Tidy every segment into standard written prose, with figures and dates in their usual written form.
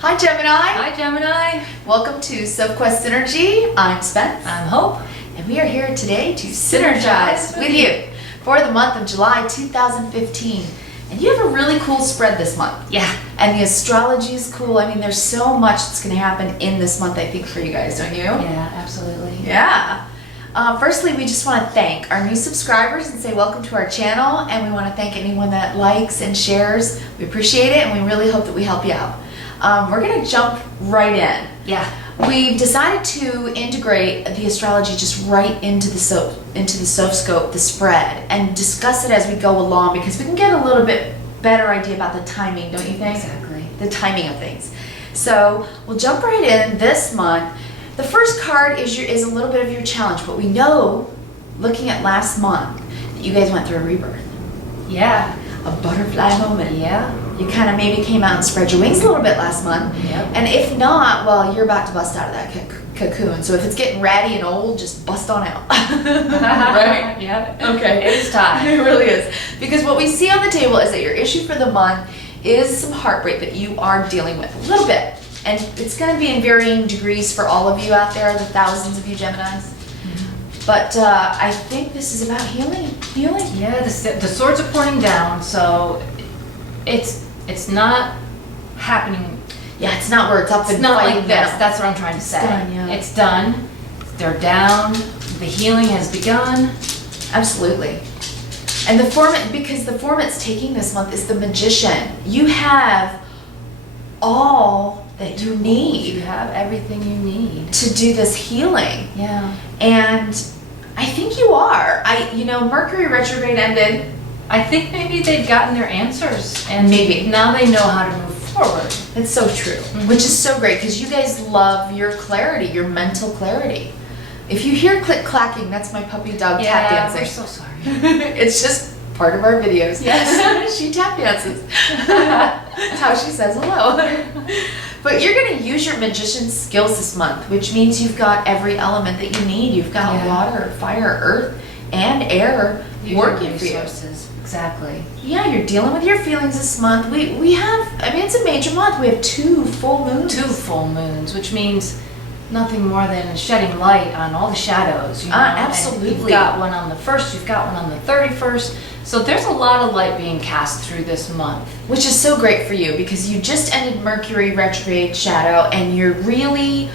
Hi Gemini! Hi Gemini! Welcome to Sophquest Energy. I'm Spence. I'm Hope. And we are here today to synergize with you for the month of July 2015. And you have a really cool spread this month. Yeah. And the astrology is cool. I mean, there's so much that's going to happen in this month, I think, for you guys, don't you? Yeah, absolutely. Yeah. Firstly, we just want to thank our new subscribers and say welcome to our channel. And we want to thank anyone that likes and shares. We appreciate it, and we really hope that we help you out. We're going to jump right in. Yeah. We've decided to integrate the astrology just right into the Sophscope, the spread, and discuss it as we go along because we can get a little bit better idea about the timing, don't you think? Exactly. The timing of things. So we'll jump right in this month. The first card is a little bit of your challenge, but we know, looking at last month, that you guys went through a rebirth. Yeah. A butterfly moment. Yeah. You kind of maybe came out and spread your wings a little bit last month. Yep. And if not, well, you're about to bust out of that cocoon. So if it's getting ratty and old, just bust on out. Right? Yeah. Okay. It is time. It really is. Because what we see on the table is that your issue for the month is some heartbreak that you are dealing with a little bit. And it's going to be in varying degrees for all of you out there, the thousands of you Geminis. But I think this is about healing. Yeah, the swords are pointing down, so it's not happening. Yeah, it's not where it's up It's and not fighting like this. down. That's what I'm trying to say. done, yeah. It's done. They're down. The healing has begun. Absolutely. And the form, because the form it's taking this month is the Magician. You have all that you need. You have everything you need to do this healing. Yeah. And I think you are. Mercury retrograde ended. I think maybe they've gotten their answers, and Maybe. now they know how to move forward. It's so true. Which is so great because you guys love your clarity, your mental clarity. If you hear click clacking, that's my puppy dog tap dancing. We're so sorry. It's just part of our videos. Yes. She tap dances. That's how she says hello. But you're going to use your magician skills this month, which means you've got every element that you need. You've got water, fire, earth, and air working for you. Exactly. Yeah, you're dealing with your feelings this month. We have, it's a major month. We have 2 full moons. 2 full moons, which means nothing more than shedding light on all the shadows. You know? Absolutely. And you've got one on the 1st, you've got one on the 31st. So there's a lot of light being cast through this month. Which is so great for you because you just ended Mercury retrograde shadow and you're really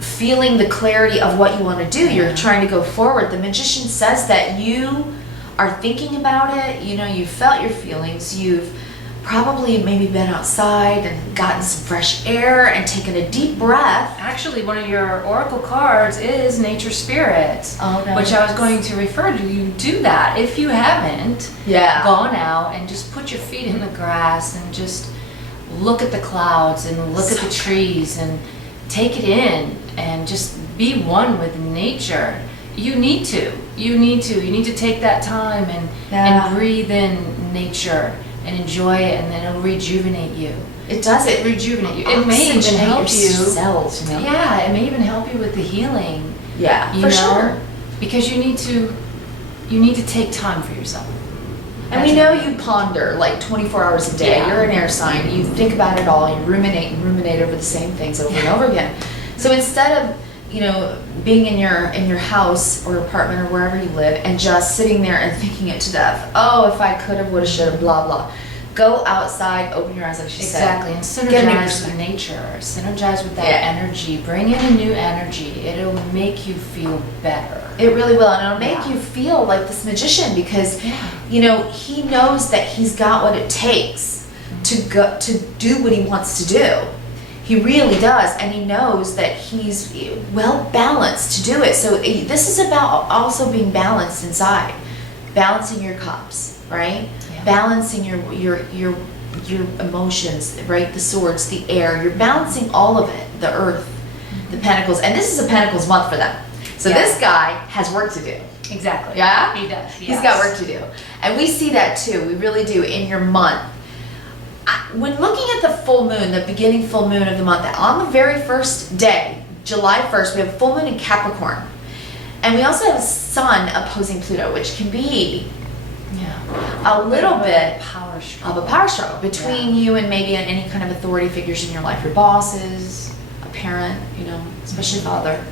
feeling the clarity of what you want to do. You're trying to go forward. The Magician says that you are thinking about it. You felt your feelings. You've probably maybe been outside and gotten some fresh air and taken a deep breath. Actually, one of your oracle cards is Nature Spirit, which I was going to refer to. You do that if you haven't gone out and just put your feet in the grass and just look at the clouds and look at the trees and take it in and just be one with nature. You need to take that time and breathe in nature and enjoy it, and then it'll rejuvenate you. It does. It rejuvenate you. It may even help you. Cells, Yeah, it may even help you with the healing. Yeah, for sure. Because you need to take time for yourself. And we know you ponder like 24 hours a day. Yeah. You're an air sign. You think about it all. You ruminate over the same things over and over again. So instead of being in your house or apartment or wherever you live and just sitting there and thinking it to death. Oh, if I could have, would have, should have, blah, blah. Go outside, open your eyes like she said. Exactly, and synergize with nature. Synergize with that energy. Bring in a new energy. It'll make you feel better. It really will, and it'll make you feel like this magician because, he knows that he's got what it takes to do what he wants to do. He really does, and he knows that he's well balanced to do it. So this is about also being balanced inside, balancing your cups, right? Yeah. Balancing your emotions, right? The swords, the air. You're balancing all of it, the earth, the pentacles, and this is a pentacles month for them. So this guy has work to do. Exactly. Yeah, he does. Yes. He's got work to do, and we see that too. We really do in your month. When looking at the full moon, the beginning full moon of the month, on the very first day, July 1st, we have a full moon in Capricorn. And we also have a sun opposing Pluto, which can be Yeah. A little bit power struggle. of a power struggle between you and maybe any kind of authority figures in your life, your bosses, a parent, you know, especially father.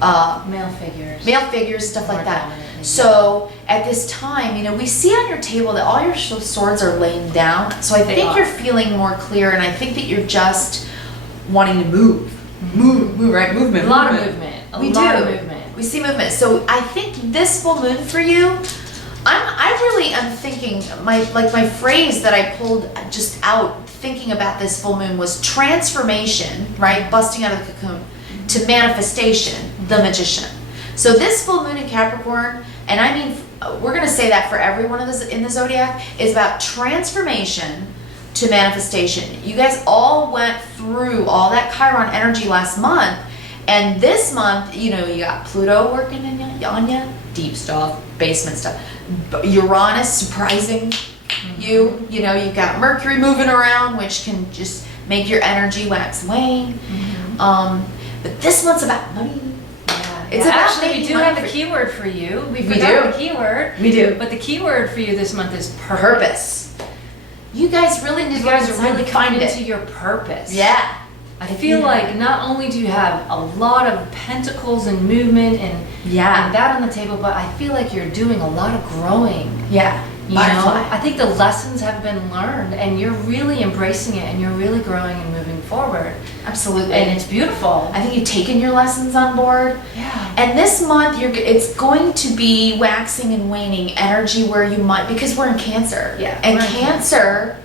Male figures, stuff like that. So at this time, you know, we see on your table that all your swords are laying down. So I think you're feeling more clear, and I think that you're just wanting to move. Move, right? Movement. A lot of movement. A lot of movement. We see movement. So I think this full moon for you, I really am thinking, my phrase that I pulled just out thinking about this full moon was transformation, right? Busting out of the cocoon, to manifestation, the magician. So this full moon in Capricorn, and I mean, we're going to say that for everyone in the zodiac, is about transformation to manifestation. You guys all went through all that Chiron energy last month, and this month, you know, you got Pluto working on you, deep stuff, basement stuff, Uranus surprising you, you know, you've got Mercury moving around, which can just make your energy wax and wane. But this month's about money. It's actually, we do have a keyword for you. We forgot the keyword. We do. But the keyword for you this month is purpose. You guys really need to coming into your purpose. Yeah. I feel like not only do you have a lot of pentacles and movement and that on the table, but I feel like you're doing a lot of growing. Yeah. You know, I think the lessons have been learned, and you're really embracing it, and you're really growing and moving forward. Absolutely. And it's beautiful. I think you've taken your lessons on board. Yeah. And this month, it's going to be waxing and waning energy where you might, because we're in Cancer. Yeah. And Cancer,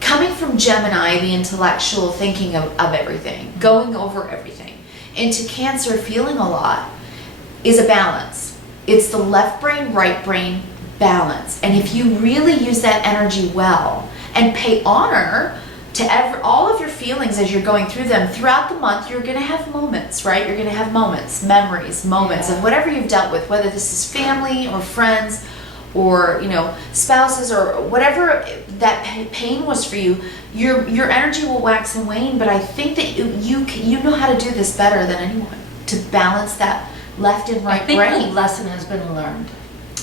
coming from Gemini, the intellectual thinking of everything, going over everything, into Cancer, feeling a lot, is a balance. It's the left brain, right brain balance. And if you really use that energy well and pay honor to all of your feelings as you're going through them throughout the month, you're going to have moments, right? You're going to have moments, memories, moments of whatever you've dealt with, whether this is family or friends or, you know, spouses or whatever that pain was for you. Your energy will wax and wane, but I think that you know how to do this better than anyone, to balance that left and right brain. I think the lesson has been learned.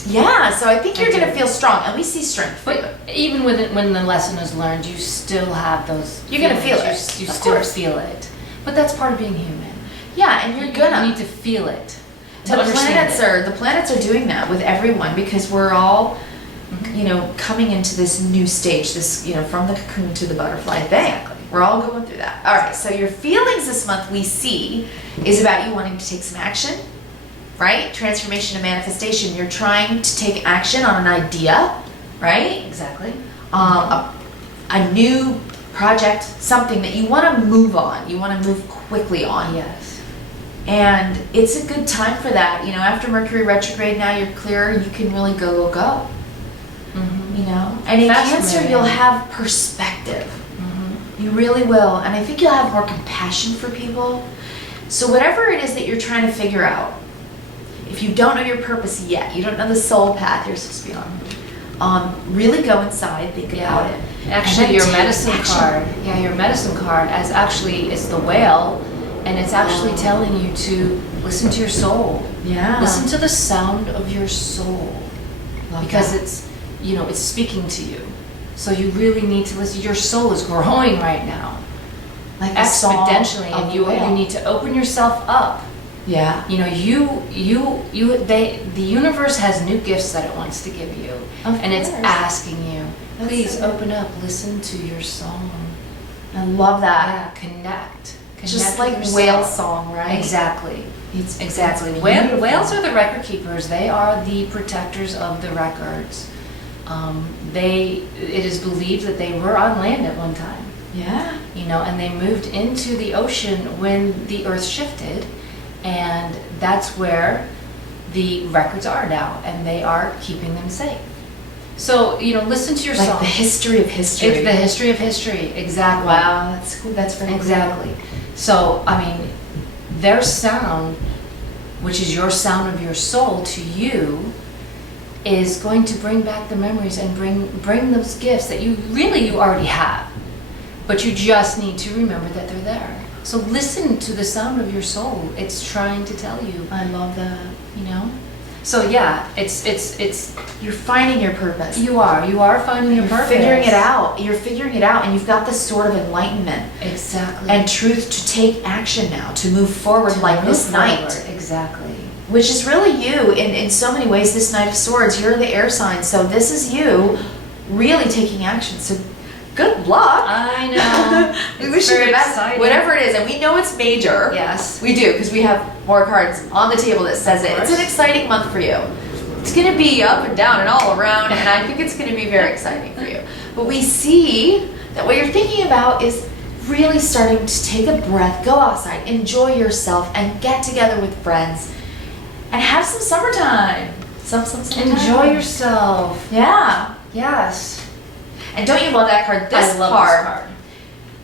Yeah, so I think you're going to feel strong, and we see strength. But even when the lesson is learned, you still have those. You're going to feel it. You still feel it. But that's part of being human. Yeah, and you need to feel it. The planets are doing that with everyone, because we're all, you know, coming into this new stage. This, you know, from the cocoon to the butterfly thing. Exactly. We're all going through that. All right. So your feelings this month we see is about you wanting to take some action. Right? Transformation and manifestation. You're trying to take action on an idea, right? Exactly. A new project, something that you want to move on. You want to move quickly on. Yes. And it's a good time for that. You know, after Mercury retrograde, now you're clear. You can really go. You know? And in Cancer, you'll have perspective. You really will. And I think you'll have more compassion for people. So whatever it is that you're trying to figure out, if you don't know your purpose yet, you don't know the soul path you're supposed to be on, really go inside, think about it. Actually, your medicine card, your medicine card is the whale, and it's actually telling you to listen to your soul. Yeah. Listen to the sound of your soul. Because it's, you know, it's speaking to you. So you really need to listen. Your soul is growing right now. Like exponentially, and you need to open yourself up. Yeah. You know, the universe has new gifts that it wants to give you. And it's asking you, please open up, listen to your song. I love that. Yeah, connect. Just like whale song, right? Exactly. Exactly. Whales are the record keepers. They are the protectors of the records. It is believed that they were on land at one time. Yeah. You know, and they moved into the ocean when the earth shifted. And that's where the records are now, and they are keeping them safe. So, you know, listen to your song. Like the history of history. It's the history of history, exactly. Wow, that's cool. That's very exactly. Cool. So, I mean, their sound, which is your sound of your soul to you, is going to bring back the memories and bring those gifts that you already have, but you just need to remember that they're there. So listen to the sound of your soul. It's trying to tell you. I love that. You know? So yeah, it's you're finding your purpose. You are finding your purpose. Figuring it out. You're figuring it out, and you've got this sort of enlightenment. Exactly. And truth to take action now, to move forward like this night. Exactly. Which is really you in so many ways. This Knight of Swords, you're the air sign, so this is you really taking action. So good luck. I know. We wish you the best, whatever it is, and we know it's major. Yes, we do, because we have more cards on the table that says it. It's an exciting month for you. It's going to be up and down and all around, and I think it's going to be very exciting for you. But we see that what you're thinking about is really starting to take a breath, go outside, enjoy yourself, and get together with friends, and have some summertime. Summertime. Enjoy yourself. Yeah. Yes. And don't you love that card? I love this card.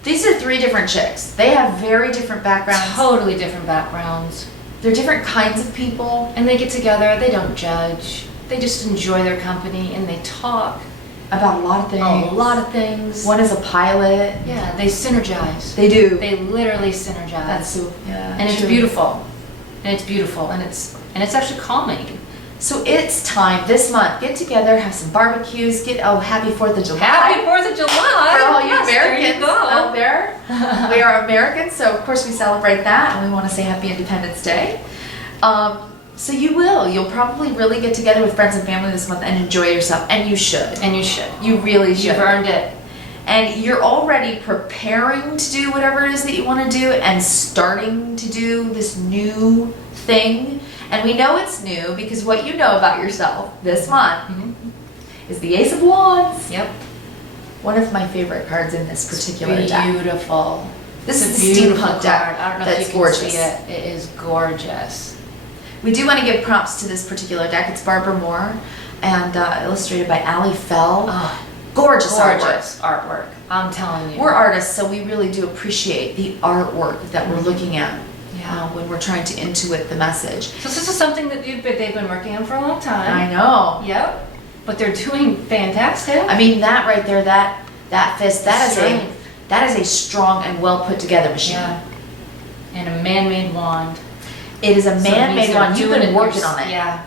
These are 3 different chicks. They have very different backgrounds. Totally different backgrounds. They're different kinds of people. And they get together, they don't judge. They just enjoy their company and they talk. About a lot of things. A lot of things. One is a pilot. Yeah, they synergize. They do. They literally synergize. That's so, yeah. And it's beautiful. And it's beautiful. And it's actually calming. So it's time this month. Get together, have some barbecues. Happy 4th of July. Happy 4th of July. For all you Americans there you out there. We are Americans, so of course we celebrate that, and we want to say Happy Independence Day. So you'll probably really get together with friends and family this month and enjoy yourself, and you should. And you should. You really should. You've earned it. And you're already preparing to do whatever it is that you want to do and starting to do this new thing. And we know it's new because what you know about yourself this month is the Ace of Wands. Yep. One of my favorite cards in this particular deck. Beautiful. This is the steampunk deck. I don't know that's if you gorgeous. can see it. It is gorgeous. We do want to give prompts to this particular deck. It's Barbara Moore and illustrated by Ali Fell. Oh, gorgeous artwork. I'm telling you. We're artists, so we really do appreciate the artwork that we're looking at. When we're trying to intuit the message. So this is something that they've been working on for a long time. I know. Yep. But they're doing fantastic. I mean, that right there, that fist, that is a strong and well put together machine. Yeah. And a man-made wand. It is a man-made wand. You've been working on it. Yeah.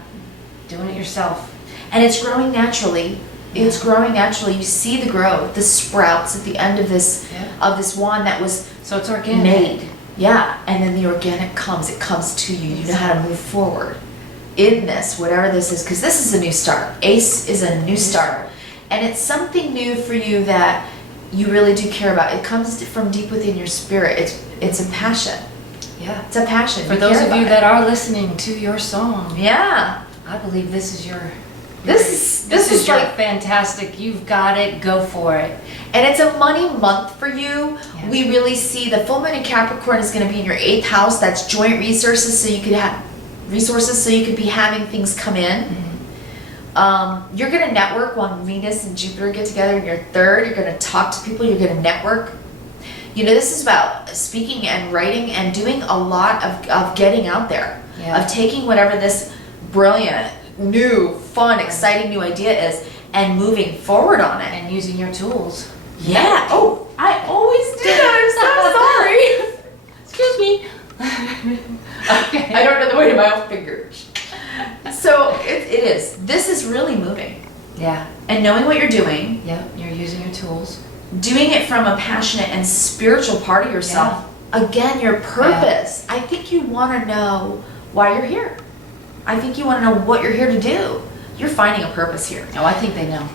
Doing it yourself. And it's growing naturally. Yeah. It's growing naturally. You see the growth, the sprouts at the end of this wand that was so it's organic. Made. Yeah, and then the organic comes. It comes to you. You know how to move forward in this, whatever this is, because this is a new start. Ace is a new start. And it's something new for you that you really do care about. It comes from deep within your spirit. It's a passion. Yeah. It's a passion. For those of you that are listening to your song. Yeah. I believe this is your... This is your like fantastic. You've got it. Go for it. And it's a money month for you. Yeah. We really see the full moon in Capricorn is going to be in your 8th house. That's joint resources, so you could have resources, so you could be having things come in. Mm-hmm. You're going to network when Venus and Jupiter get together in your 3rd. You're going to talk to people. You're going to network. You know, this is about speaking and writing and doing a lot of getting out there, of taking whatever this brilliant, new, fun, exciting new idea is and moving forward on it. And using your tools. Yeah. Oh, I always do that. I'm so sorry. Excuse me. Okay. I don't know the way to my own fingers. So it is. This is really moving. Yeah. And knowing what you're doing. Yeah. You're using your tools. Doing it from a passionate and spiritual part of yourself. Yeah. Again, your purpose. Yeah. I think you want to know why you're here. I think you want to know what you're here to do. You're finding a purpose here. Oh, I think they know.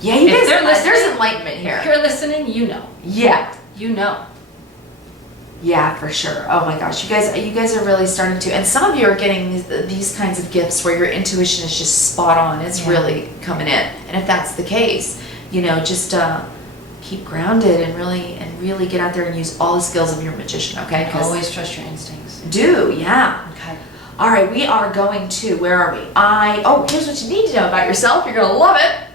Yeah, you guys, there's enlightenment here. If you're listening, you know. Yeah. You know. Yeah, for sure. Oh my gosh, you guys are really starting to, and some of you are getting these kinds of gifts where your intuition is just spot on. It's really coming in. And if that's the case, you know, just keep grounded and really get out there and use all the skills of your magician, okay? Always trust your instincts. Do, yeah. Okay. All right, we are going to, where are we? Here's what you need to know about yourself. You're going to love it.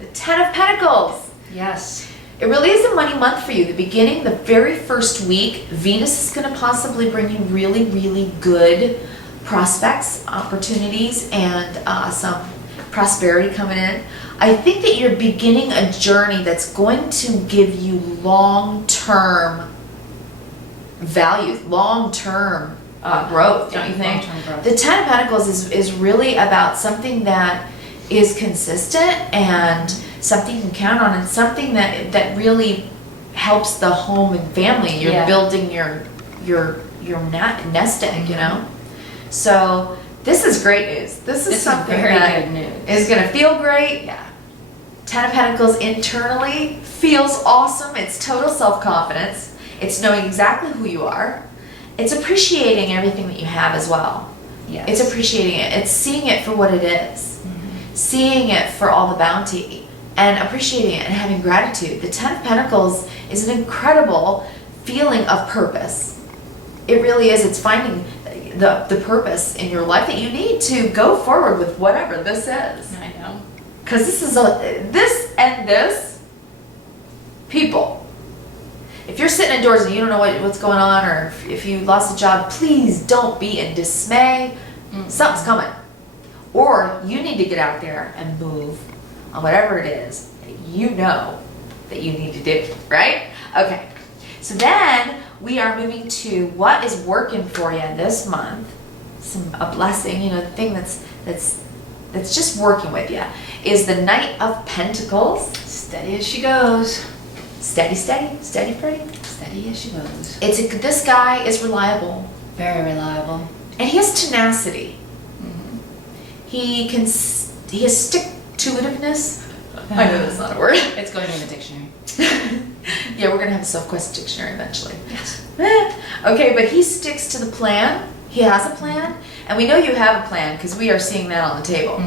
The 10 of Pentacles. Yes. It really is a money month for you. The beginning, the very first week, Venus is going to possibly bring you really, really good prospects, opportunities, and some prosperity coming in. I think that you're beginning a journey that's going to give you long-term value, long-term growth, don't you think? Long-term growth. The Ten of Pentacles is really about something that is consistent and something you can count on, and something that really helps the home and family. You're building your nest egg, you know? So this is great news. This is something very that good news. is going to feel great. Yeah. Ten of Pentacles internally feels awesome. It's total self-confidence. It's knowing exactly who you are. It's appreciating everything that you have as well. Yes. It's appreciating it. It's seeing it for what it is. Seeing it for all the bounty and appreciating it and having gratitude. The Ten of Pentacles is an incredible feeling of purpose. It really is. It's finding the purpose in your life that you need to go forward with whatever this is. I know. Because this people. If you're sitting indoors and you don't know what's going on, or if you lost a job, please don't be in dismay. Something's coming. Or you need to get out there and move on whatever it is that you know that you need to do, right? Okay. So then we are moving to what is working for you this month. A blessing, you know, the thing that's just working with you is the Knight of Pentacles. Steady as she goes. Steady, steady, steady, pretty. Steady as she goes. This guy is reliable. Very reliable. And he has tenacity. He has stick-to-itiveness. I know that's not a word. It's going in the dictionary. Yeah, we're going to have a Sophquest dictionary eventually. Yes. Okay, but he sticks to the plan. He has a plan. And we know you have a plan because we are seeing that on the table.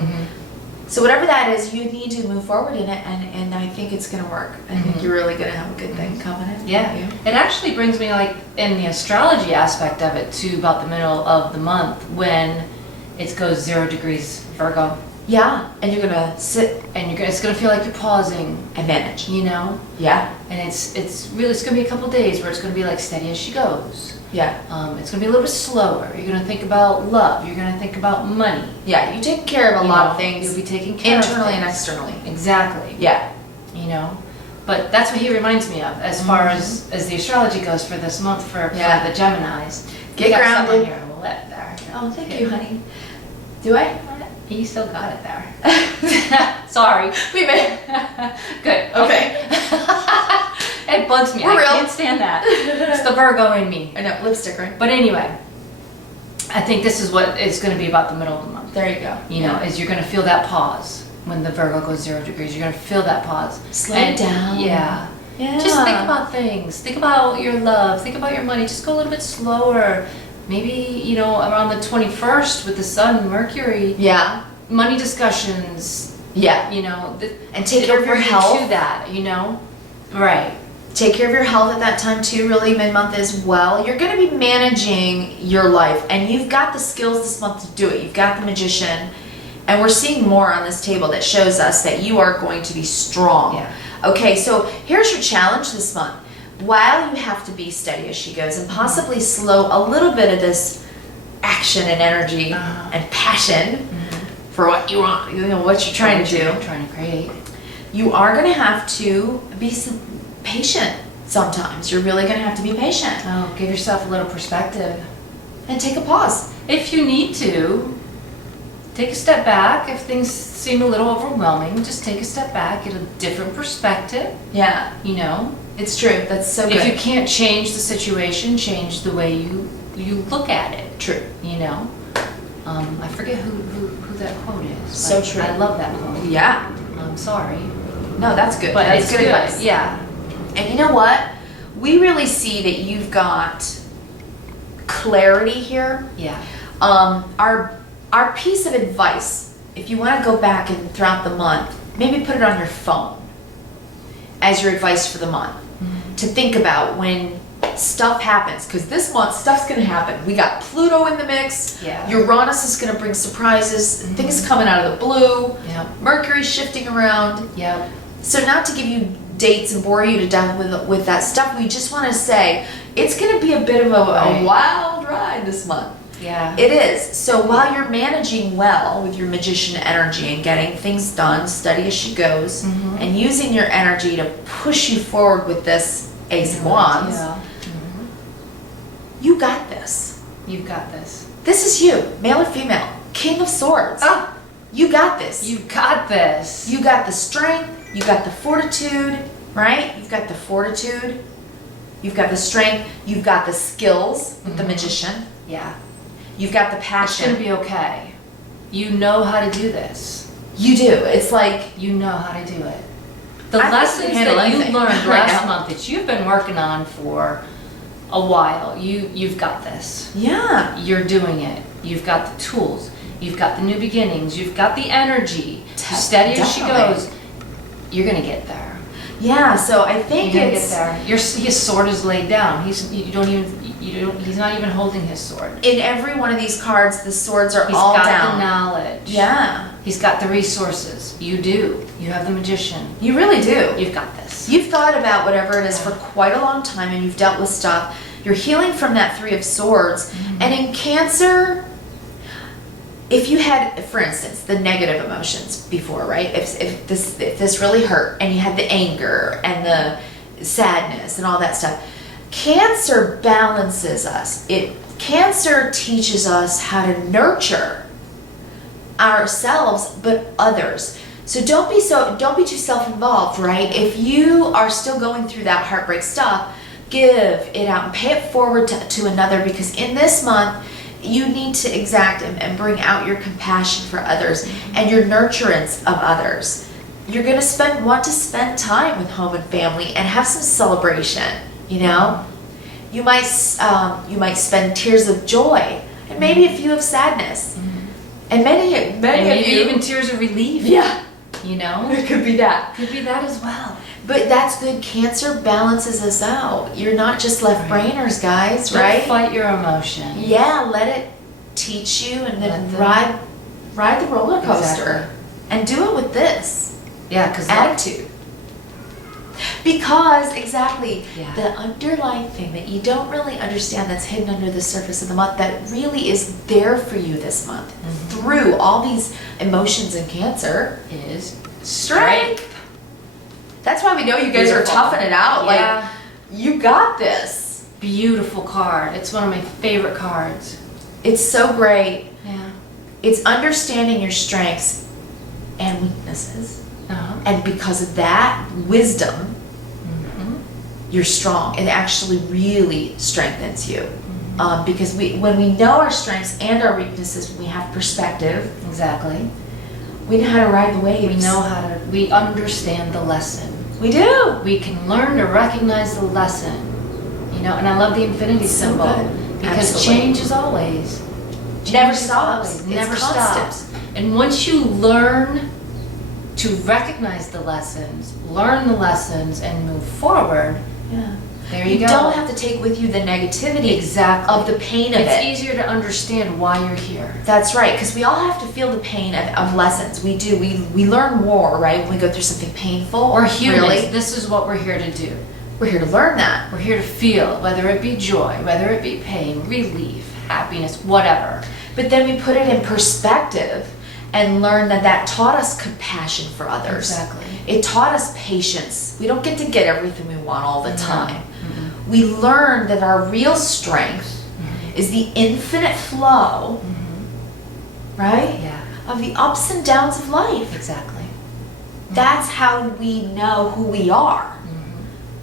So whatever that is, you need to move forward in it, and I think it's going to work. I think you're really going to have a good thing coming in. Yeah. It actually brings me, like, in the astrology aspect of it, to about the middle of the month when it goes 0 degrees Virgo. Yeah, and you're gonna sit and it's gonna feel like you're pausing and manage. You know? Yeah. And it's gonna be a couple days where it's gonna be like steady as she goes. Yeah. It's gonna be a little bit slower. You're gonna think about love. You're gonna think about money. Yeah, you take care of a lot of things. You'll be taking care internally of and externally. Exactly. Yeah. You know? But that's what he reminds me of as far as the astrology goes for this month for the Geminis. Get grounded. Here. We'll let there. Oh, thank you, honey. Do I? You still got it there. Sorry. We may. Good. Okay. It bugs me. We're real. I can't stand that. It's the Virgo in me. I know, lipstick, right? But anyway, I think this is what it's going to be about the middle of the month. There you go. You know, is you're going to feel that pause when the Virgo goes 0 degrees. You're going to feel that pause. Slow down. Yeah. Yeah. Just think about things. Think about your love. Think about your money. Just go a little bit slower. Maybe, you know, around the 21st with the Sun and Mercury. Yeah. Money discussions. Yeah. You know. And take care of your health. To that, you know. Right. Take care of your health at that time too, really mid-month as well. You're going to be managing your life, and you've got the skills this month to do it. You've got the Magician, and we're seeing more on this table that shows us that you are going to be strong. Yeah. Okay, so here's your challenge this month. While you have to be steady as she goes and possibly slow a little bit of this action and energy and passion for what you want, you know, what you're trying to do. Trying to create. You are going to have to be patient sometimes. You're really going to have to be patient. Oh, give yourself a little perspective. And take a pause. If you need to, take a step back. If things seem a little overwhelming, just take a step back, get a different perspective. Yeah. You know? It's true. That's so good. If you can't change the situation, change the way you look at it. True. You know? I forget who that quote is. So true. I love that quote. Yeah. I'm sorry. No, that's good. But that's it's good advice. Yeah. And you know what? We really see that you've got clarity here. Yeah. Our piece of advice, if you want to go back and throughout the month, maybe put it on your phone as your advice for the month. To think about when stuff happens, because this month stuff's going to happen. We got Pluto in the mix. Yeah. Uranus is going to bring surprises, things coming out of the blue. Yep. Mercury's shifting around. Yep. So not to give you dates and bore you to death with that stuff, we just want to say it's going to be a bit of a wild ride this month. Yeah. It is. So while you're managing well with your Magician energy and getting things done, steady as she goes, and using your energy to push you forward with this Ace of Wands, you got this. You've got this. This is you, male or female, King of Swords. Oh, you got this. You got this. You got the strength, you got the fortitude, right? You've got the fortitude, you've got the strength, you've got the skills with the magician. Yeah. You've got the passion. It's gonna be okay. You know how to do this. You do. It's like... You know how to do it. The lessons that you learned last month that you've been working on for a while, you've got this. Yeah. You're doing it. You've got the tools. You've got the new beginnings. You've got the energy. Steady as she goes. You're gonna get there. Yeah. So I think you're gonna get there. His sword is laid down. He's not even holding his sword. In every one of these cards, the swords are all down. He's got the knowledge. Yeah. He's got the resources. You do. You have the magician. You really do. You've got this. You've thought about whatever it is for quite a long time, and you've dealt with stuff. You're healing from that Three of Swords. And in Cancer, if you had, for instance, the negative emotions before, right? If this really hurt, and you had the anger and the sadness and all that stuff, Cancer balances us. Cancer teaches us how to nurture ourselves, but others. So don't be too self-involved, right? If you are still going through that heartbreak stuff, give it out and pay it forward to another, because in this month you need to exact and bring out your compassion for others and your nurturance of others. You're going to want to spend time with home and family and have some celebration, you know? You might spend tears of joy and maybe a few of sadness. And many of you even tears of relief. Yeah. You know? It could be that. Could be that as well. But that's good. Cancer balances us out. You're not just left-brainers, guys, right? Don't fight your emotion. Yeah, let it teach you, and then ride the roller coaster. And do it with this. Yeah, because attitude. Because, exactly, yeah. The underlying thing that you don't really understand that's hidden under the surface of the month that really is there for you this month, through all these emotions in Cancer, is strength. That's why we know you guys are toughing it out. Yeah. Like, you got this. Beautiful card. It's one of my favorite cards. It's so great. Yeah. It's understanding your strengths and weaknesses. And because of that wisdom, you're strong. It actually really strengthens you. Because when we know our strengths and our weaknesses, we have perspective. Exactly. We know how to ride the waves. We understand the lesson. We do. We can learn to recognize the lesson. You know, and I love the infinity symbol. Because Absolutely. change is always. Never stops. Never stops. And once you learn to recognize the lessons, learn the lessons, and move forward, there you go. You don't have to take with you the negativity of the pain of it. It's easier to understand why you're here. That's right, because we all have to feel the pain of lessons. We do. We learn more, right, when we go through something painful. We're humans. Really. This is what we're here to do. We're here to learn that. We're here to feel, whether it be joy, whether it be pain, relief, happiness, whatever. But then we put it in perspective and learn that taught us compassion for others. Exactly. It taught us patience. We don't get to get everything we want all the time. We learn that our real strength is the infinite flow, right? Yeah. Of the ups and downs of life. Exactly. That's how we know who we are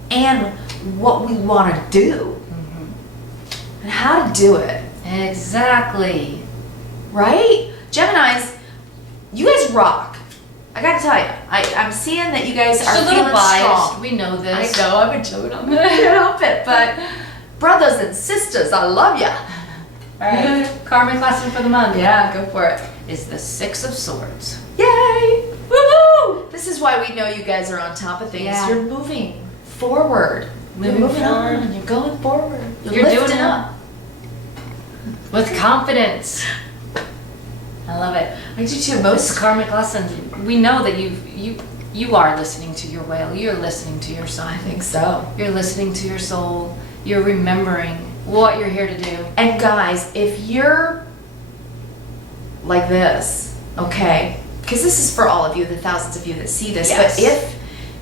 and what we want to do and how to do it. Exactly. Right? Geminis, you guys rock. I gotta tell you, I'm seeing that you guys are feeling strong. We know this. I know, I've been joking on I can't help it, but brothers and sisters, I love ya. Alright, karmic lesson for the month. Yeah, go for it. Is the Six of Swords. Yay! Woo-hoo! This is why we know you guys are on top of things. Yeah. You're moving forward. You're moving on, and you're going forward. You're doing lifting it up. With confidence. I love it. I do too. Most karmic lessons, we know that you are listening to your whale. You're listening to your soul. I think so. You're listening to your soul. You're remembering what you're here to do. And guys, if you're like this, okay, because this is for all of you, the thousands of you that see this, Yes. but if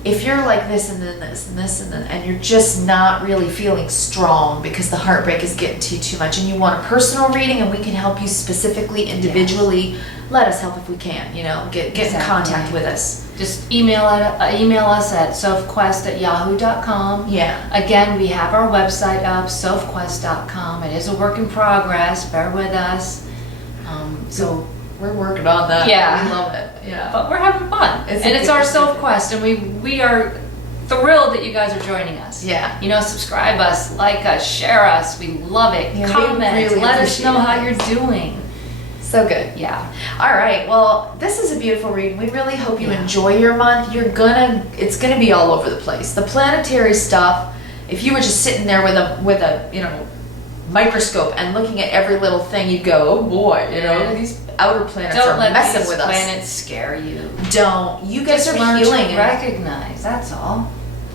if you're like this and then this and this and then, and you're just not really feeling strong because the heartbreak is getting to you too much, and you want a personal reading and we can help you specifically, individually, let us help if we can, you know, get in contact with us. Just email us at sophquest@yahoo.com. Yeah. Again, we have our website up, sophquest.com. It is a work in progress. Bear with us. So we're working on that. Yeah. We love it. Yeah. But we're having fun. It's our Sophquest, and we are thrilled that you guys are joining us. Yeah. You know, subscribe us, like us, share us. We love it. Yeah, comment. really let us know how it. you're doing. So good. Yeah. All right. Well, this is a beautiful reading. We really hope you enjoy your month. It's gonna be all over the place. The planetary stuff. If you were just sitting there with a you know, microscope and looking at every little thing, you'd go, oh boy, you know, these outer planets are messing with us. Don't let these planets scare you. Don't. You guys Just are learn healing. to recognize. That's all.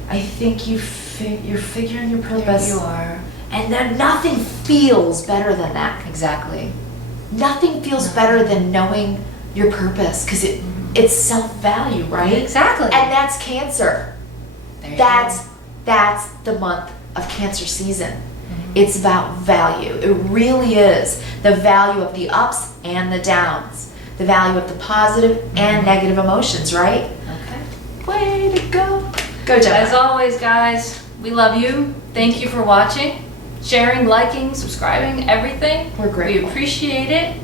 I think you're figuring your purpose. There you are. And then nothing feels better than that. Exactly. Nothing feels better than knowing your purpose, because it's self-value, right? Exactly. And that's Cancer. That's the month of Cancer season. It's about value. It really is. The value of the ups and the downs. The value of the positive and negative emotions, right? Okay. Way to go. Go, Gemini. As always, guys, we love you. Thank you for watching, sharing, liking, subscribing, everything. We're grateful. We appreciate it.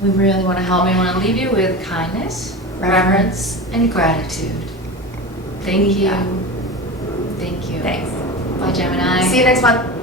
We really want to help. We want to leave you with kindness, reverence, and gratitude. Thank you. Thank you. Thanks. Bye, Gemini. See you next month.